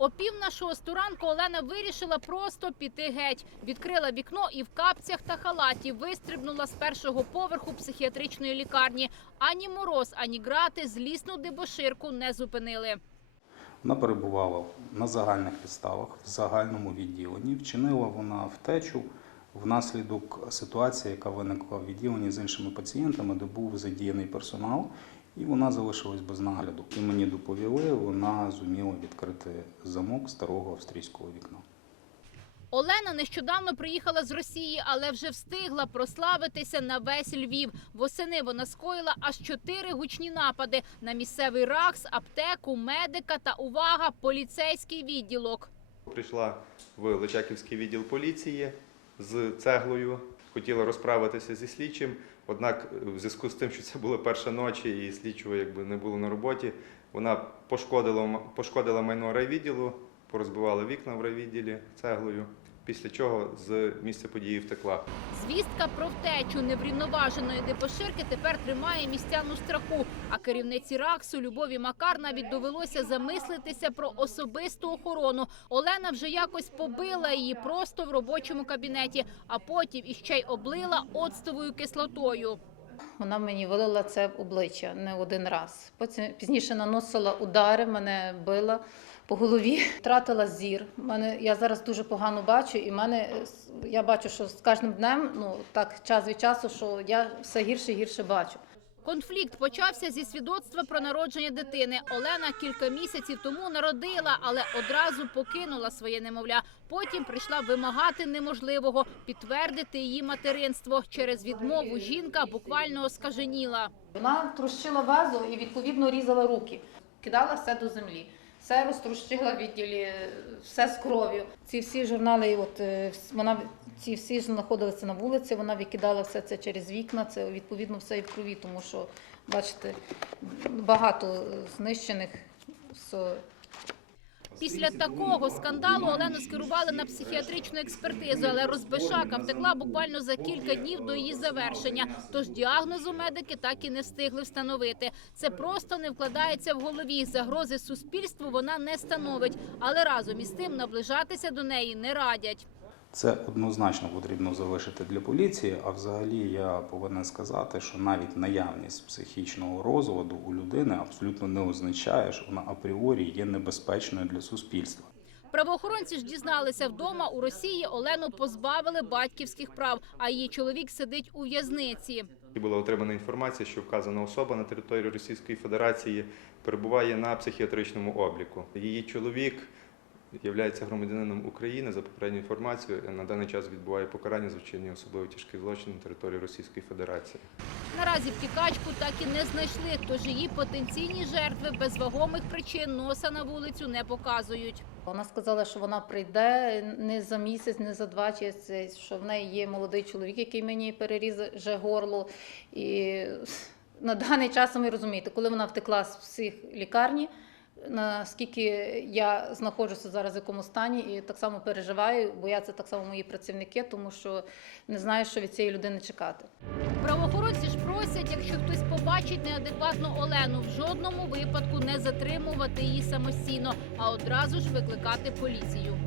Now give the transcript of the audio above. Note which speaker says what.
Speaker 1: О пів на шосту ранку Олена вирішила просто піти геть. Відкрила вікно і в капцях та халаті вистрибнула з першого поверху психіатричної лікарні. Ані мороз, ані грати злісну дебоширку не зупинили.
Speaker 2: Вона перебувала на загальних підставах в загальному відділенні. Вчинила вона втечу внаслідок ситуації, яка виникла в відділенні з іншими пацієнтами, де був задіяний персонал, і вона залишилась без нагляду. І мені доповіли, вона зуміла відкрити замок старого австрійського вікна.
Speaker 1: Олена нещодавно приїхала з Росії, але вже встигла прославитися на весь Львів. Восени вона скоїла аж чотири гучні напади на місцевий РАКС, аптеку, медика та увага, поліцейський відділок.
Speaker 3: Прийшла в Личаківський відділ поліції з цеглою, хотіла розправитися зі слідчим. Однак, в зв'язку з тим, що це була перша ночі і слідчого якби не було на роботі, вона пошкодила, пошкодила майно райвідділу, порозбивала вікна в райвідділі цеглою, після чого з місця події втекла.
Speaker 1: Звістка про втечу неврівноваженої депоширки тепер тримає містян страху. А керівниці РАКСу Любові Макар навіть довелося замислитися про особисту охорону. Олена вже якось побила її просто в робочому кабінеті, а потім іще й облила оцтовою кислотою.
Speaker 4: Вона мені вилила це в обличчя не один раз. Потім пізніше наносила удари, мене била по голові, втратила зір. Мене я зараз дуже погано бачу, і мене я бачу, що з кожним днем, ну так час від часу, що я все гірше і гірше бачу.
Speaker 1: Конфлікт почався зі свідоцтва про народження дитини. Олена кілька місяців тому народила, але одразу покинула своє немовля. Потім прийшла вимагати неможливого підтвердити її материнство. Через відмову жінка буквально оскаженіла.
Speaker 4: Вона трощила вазу і відповідно різала руки, кидала все до землі. Все розтрощила в відділі, все з кров'ю. Ці всі журнали, от е, вона ці всі ж знаходилися на вулиці. Вона викидала все це через вікна. Це відповідно все і в крові, тому що бачите, багато е, знищених.
Speaker 1: Після такого скандалу Олену скерували на психіатричну експертизу, але розбишака втекла буквально за кілька днів до її завершення. Тож діагнозу медики так і не встигли встановити. Це просто не вкладається в голові. Загрози суспільству вона не становить, але разом із тим наближатися до неї не радять.
Speaker 2: Це однозначно потрібно залишити для поліції. А взагалі я повинен сказати, що навіть наявність психічного розладу у людини абсолютно не означає, що вона апріорі є небезпечною для суспільства.
Speaker 1: Правоохоронці ж дізналися вдома у Росії Олену позбавили батьківських прав, а її чоловік сидить у в'язниці.
Speaker 3: Була отримана інформація, що вказана особа на території Російської Федерації перебуває на психіатричному обліку. Її чоловік є громадянином України за попередньою інформацією. На даний час відбуває покарання за вчинення особливо тяжких злочин на території Російської Федерації.
Speaker 1: Наразі втікачку так і не знайшли, тож її потенційні жертви без вагомих причин носа на вулицю не показують.
Speaker 4: Вона сказала, що вона прийде не за місяць, не за два, чи що в неї є молодий чоловік, який мені переріже горло. І на даний час ви розумієте, коли вона втекла з всіх лікарні, наскільки я знаходжуся зараз в якому стані, і так само переживаю, бояться так само мої працівники, тому що не знаю, що від цієї людини чекати.
Speaker 1: Правоохоронці ж просять, якщо хтось побачить неадекватну Олену, в жодному випадку не затримувати її самостійно, а одразу ж викликати поліцію.